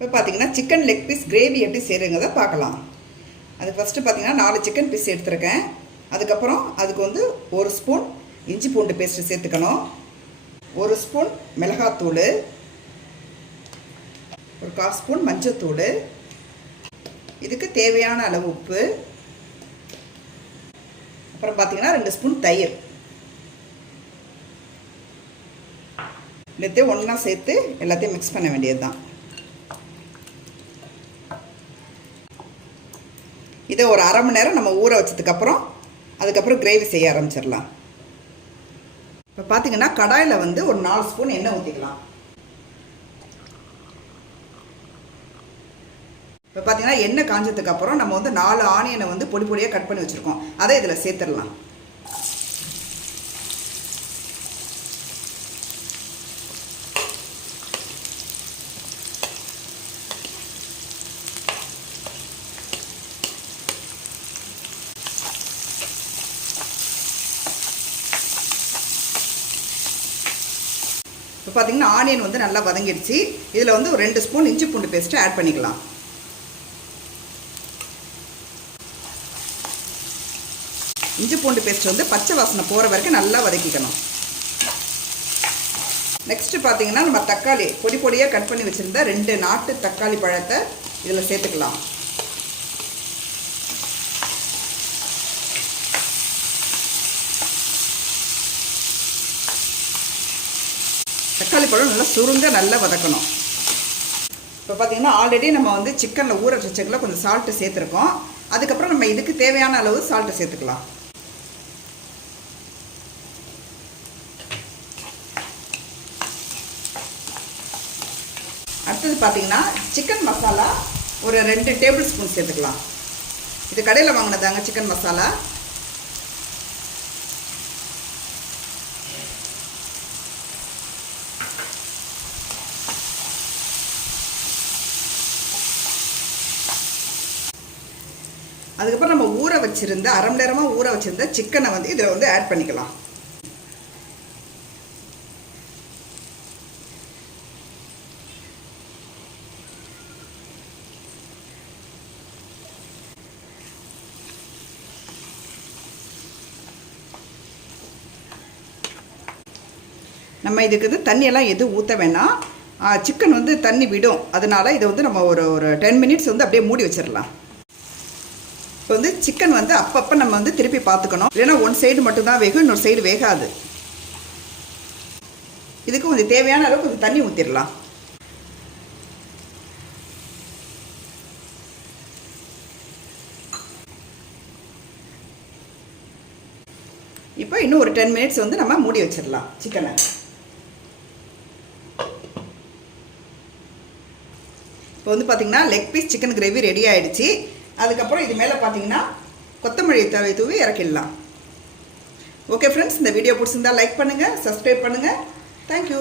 இப்போ பார்த்தீங்கன்னா chicken leg piece gravy எப்படி செய்கிறங்கிறத பார்க்கலாம். அது ஃபஸ்ட்டு பார்த்தீங்கன்னா நாலு சிக்கன் பீஸ் எடுத்துருக்கேன். அதுக்கப்புறம் அதுக்கு வந்து ஒரு ஸ்பூன் இஞ்சி பூண்டு பேஸ்ட்டு சேர்த்துக்கணும். ஒரு ஸ்பூன் மிளகாத்தூள். ஒரு கால் ஸ்பூன் மஞ்சத்தூள். இதுக்கு தேவையான அளவு உப்பு. அப்புறம் பார்த்தீங்கன்னா ரெண்டு ஸ்பூன் தயிர். எல்லாத்தையும் ஒன்றா சேர்த்து எல்லாத்தையும் மிக்ஸ் பண்ண வேண்டியது தான் இதை ஒரு அரை மணி நேரம் நம்ம ஊற வச்சதுக்கப்புறம் அதுக்கப்புறம் கிரேவி செய்ய ஆரம்பிச்சிடலாம். இப்போ பார்த்தீங்கன்னா கடாயில் வந்து ஒரு நாலு ஸ்பூன் எண்ணெய் ஊற்றிக்கலாம் இப்போ பார்த்தீங்கன்னா எண்ணெய் காஞ்சதுக்கப்புறம் நம்ம வந்து நாலு ஆனியனை வந்து பொடி பொடியாக கட் பண்ணி வச்சுருக்கோம். அதை இதில் சேர்த்துடலாம். இப்போ பார்த்தீங்கன்னா ஆனியன் வந்து நல்லா வதங்கிடுச்சு. இதில் வந்து ஒரு ரெண்டு ஸ்பூன் இஞ்சி பூண்டு பேஸ்ட்டு ஆட் பண்ணிக்கலாம். இஞ்சி பூண்டு பேஸ்ட் வந்து பச்சை வாசனை போகிற வரைக்கும் நல்லா வதக்கிக்கணும். நெக்ஸ்ட்டு பார்த்தீங்கன்னா நம்ம தக்காளி பொடி பொடியாக கட் பண்ணி வச்சுருந்தா ரெண்டு நாட்டு தக்காளி பழத்தை இதில் சேர்த்துக்கலாம் தக்காளி பழம் நல்லா சுருங்க நல்லா வதக்கணும். இப்போ பார்த்தீங்கன்னா ஆல்ரெடி நம்ம வந்து சிக்கனில் ஊற வச்சக்கில் கொஞ்சம் சால்ட்டு சேர்த்துருக்கோம். அதுக்கப்புறம் நம்ம இதுக்கு தேவையான அளவு சால்ட்டு சேர்த்துக்கலாம். அடுத்தது பார்த்தீங்கன்னா சிக்கன் மசாலா ஒரு ரெண்டு டேபிள் ஸ்பூன் சேர்த்துக்கலாம். இது கடையில் வாங்கினதாங்க சிக்கன் மசாலா அதுக்கப்புறம் நம்ம ஊற வச்சுருந்த அரை மணி நேரமாக ஊற வச்சுருந்த சிக்கனை வந்து இதில் வந்து ஆட் பண்ணிக்கலாம். நம்ம இதுக்கு வந்து தண்ணியெல்லாம் எதுவும் ஊற்ற வேணாம். சிக்கன் வந்து தண்ணி விடும். அதனால இதை வந்து நம்ம ஒரு ஒரு டென் மினிட்ஸ் வந்து அப்படியே மூடி வச்சிடலாம் இப்போ வந்து சிக்கன் வந்து அப்பப்போ நம்ம வந்து திருப்பி பார்த்துக்கணும். இல்லைன்னா ஒன் சைடு மட்டும்தான் வேகும் இன்னொரு சைடு வேகாது. இதுக்கு கொஞ்சம் தேவையான அளவு கொஞ்சம் தண்ணி ஊற்றிடலாம் இப்போ இன்னும் ஒரு டென் மினிட்ஸ் வந்து நம்ம மூடி வச்சிடலாம் சிக்கனை இப்போ வந்து பார்த்திங்கன்னா leg piece chicken gravy ready ஆகிடுச்சி அதுக்கப்புறம் இது மேலே பார்த்தீங்கன்னா கொத்தமல்லி தலை தூவி இறக்கிடலாம். ஓகே ஃப்ரெண்ட்ஸ் இந்த வீடியோ பிடிச்சிருந்தா லைக் பண்ணுங்கள் சப்ஸ்கிரைப் பண்ணுங்கள் தேங்க்யூ